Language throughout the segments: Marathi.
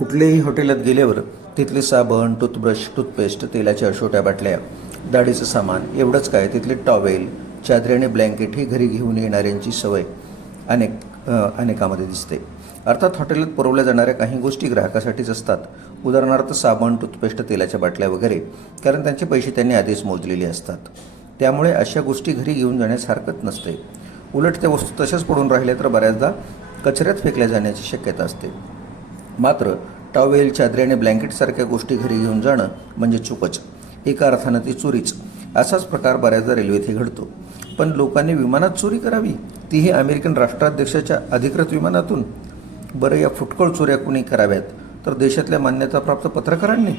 कुठल्याही हॉटेलात गेल्यावर तिथले साबण टूथब्रश टूथपेस्ट तेलाच्या छोट्या बाटल्या दाढीचं सामान एवढंच काय तिथले टॉवेल चादरी आणि ब्लँकेट ही घरी घेऊन येणाऱ्यांची सवय अनेक अनेकामध्ये दिसते. अर्थात हॉटेलात पुरवल्या जाणाऱ्या काही गोष्टी ग्राहकासाठीच असतात. उदाहरणार्थ साबण टूथपेस्ट तेलाच्या बाटल्या वगैरे कारण त्यांचे पैसे त्यांनी आधीच मोजलेले असतात. त्यामुळे अशा गोष्टी घरी घेऊन जाण्यास हरकत नसते. उलट त्या वस्तू तशाच पडून राहिल्या तर बऱ्याचदा कचऱ्यात फेकल्या जाण्याची शक्यता असते. मात्र टॉवेल चादरी आणि ब्लँकेटसारख्या गोष्टी घरी घेऊन जाणं म्हणजे चूकच. एका अर्थानं ती चोरीच. असाच प्रकार बऱ्याचदा रेल्वेतही घडतो. पण लोकांनी विमानात चोरी करावी? तीही अमेरिकन राष्ट्राध्यक्षाच्या अधिकृत विमानातून? बरं या फुटकळ चोऱ्या कुणी कराव्यात? तर देशातल्या मान्यताप्राप्त पत्रकारांनी?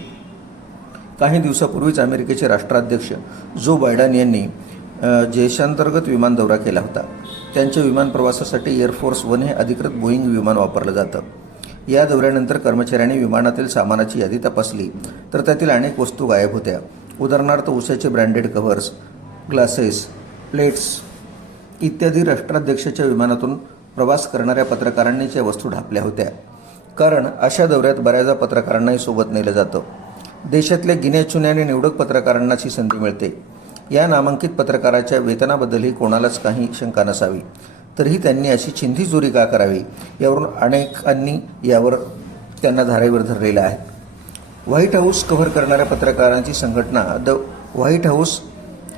काही दिवसापूर्वीच अमेरिकेचे राष्ट्राध्यक्ष जो बायडन यांनी देशांतर्गत विमान दौरा केला होता. त्यांच्या विमान प्रवासासाठी एअरफोर्स वन हे अधिकृत बोईंग विमान वापरलं जातं. या दौऱ्यानंतर कर्मचाऱ्यांनी विमानातील सामानाची यादी तपासली तर त्यातील अनेक वस्तू गायब होत्या. उदाहरणार्थ उसाचे ब्रँडेड कव्हर्स ग्लासेस प्लेट्स इत्यादी राष्ट्राध्यक्षाच्या विमानातून प्रवास करणाऱ्या पत्रकारांनी ज्या वस्तू ढापल्या होत्या. कारण अशा दौऱ्यात बऱ्याचदा पत्रकारांनाही सोबत नेलं जातं. देशातल्या गिन्याचुन्या आणि निवडक पत्रकारांनाची संधी मिळते. या नामांकित पत्रकाराच्या वेतनाबद्दलही कोणालाच काही शंका नसावी. तरीही त्यांनी अशी चिंधी चोरी का करावी यावरून अनेकांनी यावर त्यांना धारेवर धरलेलं आहे. व्हाईट हाऊस कव्हर करणाऱ्या पत्रकारांची संघटना द व्हाईट हाऊस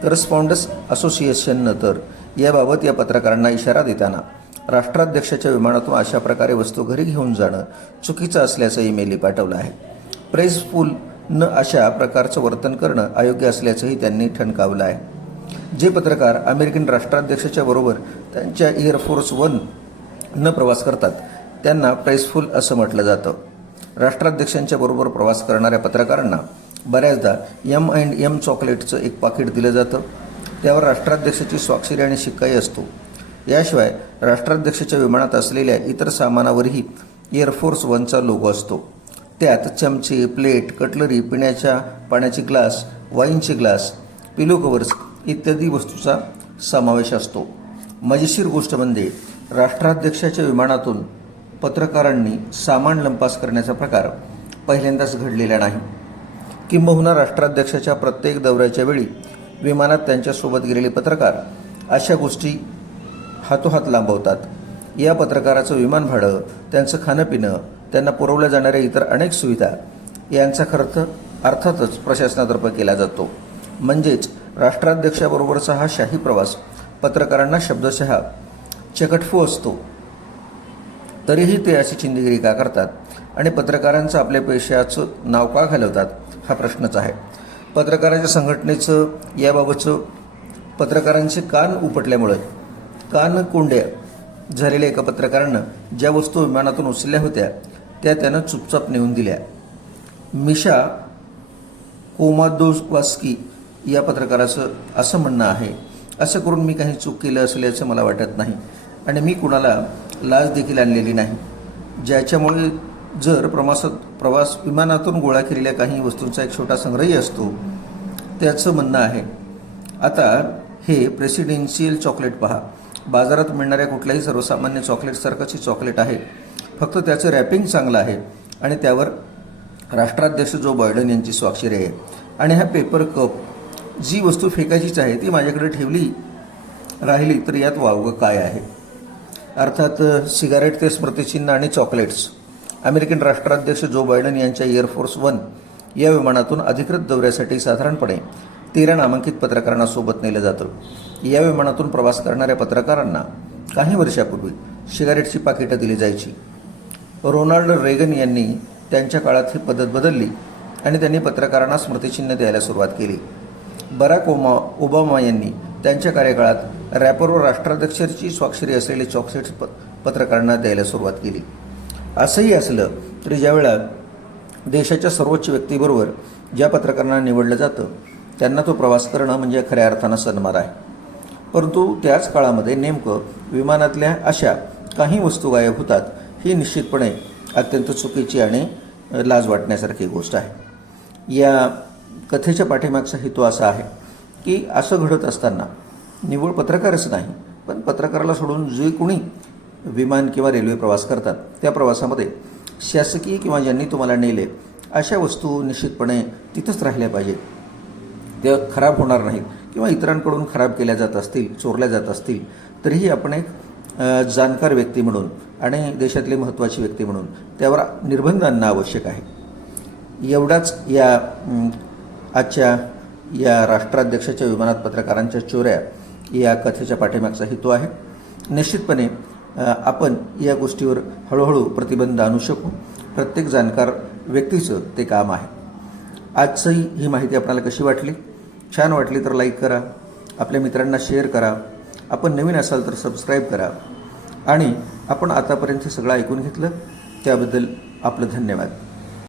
करस्पॉन्डन्स असोसिएशननं तर याबाबत या पत्रकारांना इशारा देताना राष्ट्राध्यक्षाच्या विमानातून अशा प्रकारे वस्तू घरी घेऊन जाणं चुकीचं असल्याचं ईमेलही पाठवलं आहे. प्रेस पूल न अशा प्रकारचं वर्तन करणं अयोग्य असल्याचंही त्यांनी ठणकावलं आहे. जे पत्रकार अमेरिकन राष्ट्राध्यक्षाच्या बरोबर त्यांच्या एअरफोर्स वन न प्रवास करतात त्यांना प्रेसफुल असं म्हटलं जातं. राष्ट्राध्यक्षांच्या बरोबर प्रवास करणाऱ्या पत्रकारांना बऱ्याचदा एम अँड एम चॉकलेटचं एक पाकिट दिलं जातं. त्यावर राष्ट्राध्यक्षाची स्वाक्षरी आणि शिक्काही असतो. याशिवाय राष्ट्राध्यक्षाच्या विमानात असलेल्या इतर सामानावरही एअरफोर्स वनचा लोगो असतो. त्यात चमचे प्लेट कटलरी पिण्याच्या पाण्याचे ग्लास वाईनचे ग्लास पिलो कवर्स इत्यादी वस्तूचा समावेश असतो. मजेशीर गोष्ट म्हणजे राष्ट्राध्यक्षाच्या विमानातून पत्रकारांनी सामान लंपास करण्याचा प्रकार पहिल्यांदाच घडलेला नाही. किंबहुना राष्ट्राध्यक्षाच्या प्रत्येक दौऱ्याच्या वेळी विमानात त्यांच्यासोबत गेलेले पत्रकार अशा गोष्टी हातोहात लांबवतात. या पत्रकाराचं विमान भाडं त्यांचं खाणंपिणं त्यांना पुरवल्या जाणाऱ्या इतर अनेक सुविधा यांचा खर्च अर्थातच प्रशासनातर्फे केला जातो. म्हणजेच राष्ट्राध्यक्षाबरोबरचा हा शाही प्रवास पत्रकारांना शब्दशः चकटफू असतो. तरीही ते अशी चिंधगिरी का करतात आणि पत्रकारांचं आपल्या पेशाचं नाव का घालवतात हा प्रश्नच आहे. पत्रकारांच्या संघटनेचं याबाबतचं पत्रकारांचे कान उपटल्यामुळे कान कोंड्या झालेल्या एका पत्रकारानं ज्या वस्तू विमानातून उचलल्या होत्या त्या त्यानं चुपचाप नेऊन दिल्या. मिशा कोमादोवास्की या पत्रकाराचं असं म्हणणं आहे. असं करून मी काही चूक केलं असल्याचं मला वाटत नाही. आणि मी कुणाला लाज देखील आणलेली नाही. ज्याच्यामुळे जर प्रवासात प्रवास विमानातून गोळा केलेल्या काही वस्तूंचा एक छोटा संग्रही असतो त्याचं म्हणणं आहे. आता हे प्रेसिडेन्शियल चॉकलेट पहा. बाजारात मिळणाऱ्या कुठल्याही सर्वसामान्य चॉकलेटसारखंच हे चॉकलेट आहे. फक्त त्याचं रॅपिंग चांगलं आहे आणि त्यावर राष्ट्राध्यक्ष जो बायडन यांची स्वाक्षरी आहे. आणि हा पेपर कप जी वस्तू फेकायचीच आहे ती माझ्याकडे ठेवली राहिली तर यात वावगं काय आहे? अर्थात सिगारेट ते स्मृतिचिन्ह आणि चॉकलेट्स. अमेरिकन राष्ट्राध्यक्ष जो बायडन यांच्या एअरफोर्स वन या विमानातून अधिकृत दौऱ्यासाठी साधारणपणे तेरा नामांकित पत्रकारांना सोबत नेलं जातं. या विमानातून प्रवास करणाऱ्या पत्रकारांना काही वर्षापूर्वी सिगारेटची पाकिटं दिली जायची. रोनाल्ड रेगन यांनी त्यांच्या काळात ही पद्धत बदलली आणि त्यांनी पत्रकारांना स्मृतिचिन्ह द्यायला सुरुवात केली. बराक ओमा ओबामा यांनी त्यांच्या कार्यकाळात रॅपरवर राष्ट्राध्यक्षाची स्वाक्षरी असलेले चॉकलेट्स प पत्रकारांना द्यायला सुरुवात केली. असंही असलं तरी ज्यावेळा देशाच्या सर्वोच्च व्यक्तीबरोबर ज्या पत्रकारांना निवडलं जातं त्यांना तो प्रवास करणं म्हणजे खऱ्या अर्थानं सन्मान आहे. परंतु त्याच काळामध्ये नेमकं विमानातल्या अशा काही वस्तू गायब होतात ही निश्चितपणे अत्यंत चुकीची आणि लाज वाटण्यासारखी गोष्ट आहे. या कथेच्या पाठीमागचा हेतू असा आहे की असं घडत असताना निव्वळ पत्रकारच नाही पण पत्रकाराला सोडून जे कोणी विमान किंवा रेल्वे प्रवास करतात त्या प्रवासामध्ये शासकीय किंवा ज्यांनी तुम्हाला नेले अशा वस्तू निश्चितपणे तिथंच राहिल्या पाहिजेत. त्या खराब होणार नाहीत किंवा इतरांकडून खराब केल्या जात असतील चोरल्या जात असतील तरीही आपण एक जाणकार व्यक्ती म्हणून आणि देशातली महत्त्वाची व्यक्ती म्हणून त्यावर निर्बंध आणणं आवश्यक आहे. एवढाच या आजच्या या राष्ट्राध्यक्षाच्या विमानात पत्रकारांच्या चोऱ्या या कथेच्या पाठीमागचा हेतू आहे. निश्चितपणे आपण या गोष्टीवर हळूहळू प्रतिबंध आणू शकू. प्रत्येक जाणकार व्यक्तीचं ते काम आहे. आजचंही ही माहिती आपल्याला कशी वाटली? छान वाटली तर लाईक करा. आपल्या मित्रांना शेअर करा. आपण नवीन असाल तर सबस्क्राईब करा. आणि आपण आतापर्यंत हे सगळं ऐकून घेतलं त्याबद्दल आपलं धन्यवाद.